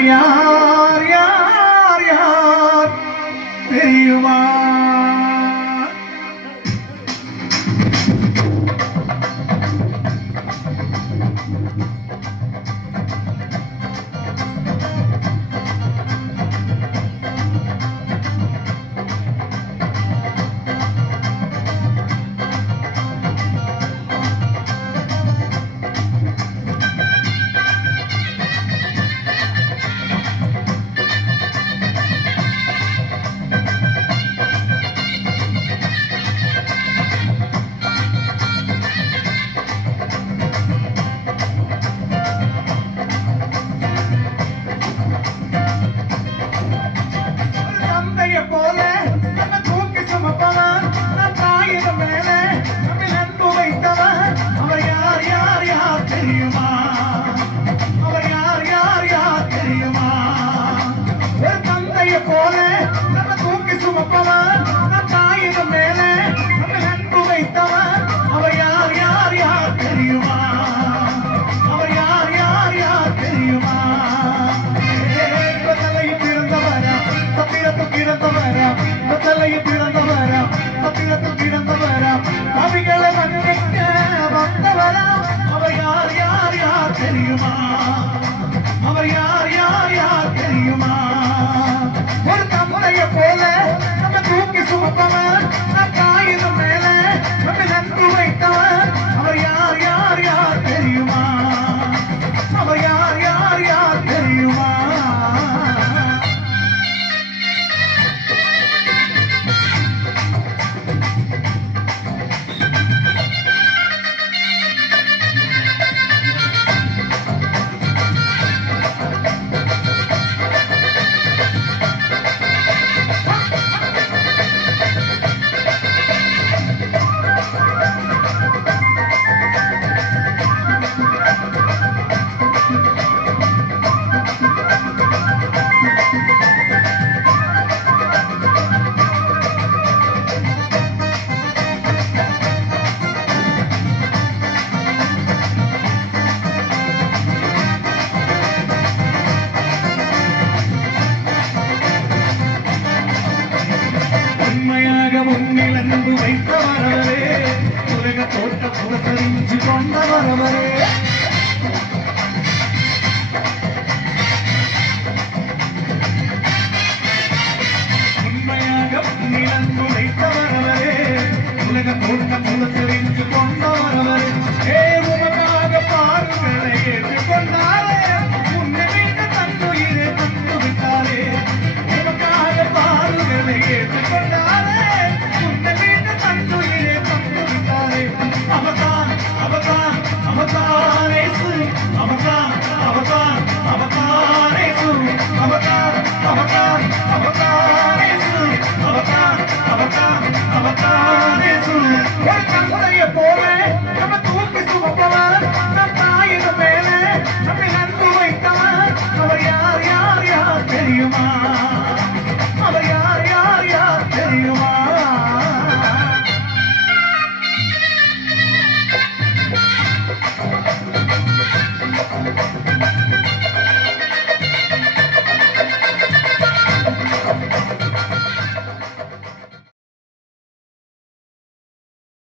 அவர் யார் யார் யார் தெரியுமா? போல நம்ம தூக்கி சுமப்பவன் நம் தாயிடம் மேல நம்ம நட்பு வைத்தவன் அவர் யார் யார் யார் தெரியுமா? அவர் யார் யார் யார் தெரியுமா? ஒரு தந்தையை போல நம்ம தூக்கி சுமப்பவன் நம் தாயிடம் மேல நம்ம நட்பு வைத்தவன் அவர் யார் யார் யார் தெரியுமா? அவர் யார் யார் யார் தெரியுமா? தலையில் பிறந்தவரா சத்திரத்தில் பிறந்தவரா கவிகளை மன்னிக்க வந்தவரா அவர் யார் யார் யார் தெரியுமா? அவர் யார் யார் யார் தெரியுமா? ஒரு தம்முடைய போல நம்ம தூக்கி சுமப்பவன் நம் தாயிடம் மேல நம்ம நட்பு வைத்தவன் அவர் யார் யார் யார் தெரியுமா? அவர் யார் யார் யார் தெரியுமா? முன்னில் அன்பு வைத்தவரவரே உலக தோட்ட புறத்தறிஞ்சு கொண்டவரவரே உண்மையாக முன்னில் அன்பு வைத்தவரவரே உலக தோட்ட புறத்தறிஞ்சு கொண்டவரவரே உமக்காக பாருங்களை ஏற்றுக்கொண்டாரே உன்னை மீது தன்னுயிரை தந்து விட்டாரே உமக்காக பாருங்களை ஏற்றுக்கொண்டாரே